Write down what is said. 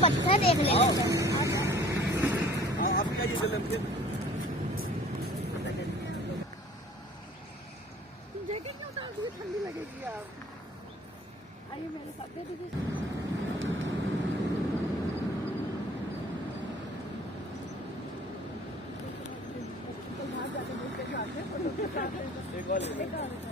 पत्थर एक ले लेते हैं। आप क्या ये जलन जैकेट क्यों उतार दी, ठंडी लगेगी। आप आइए मेरे साथ, दे दीजिए। एक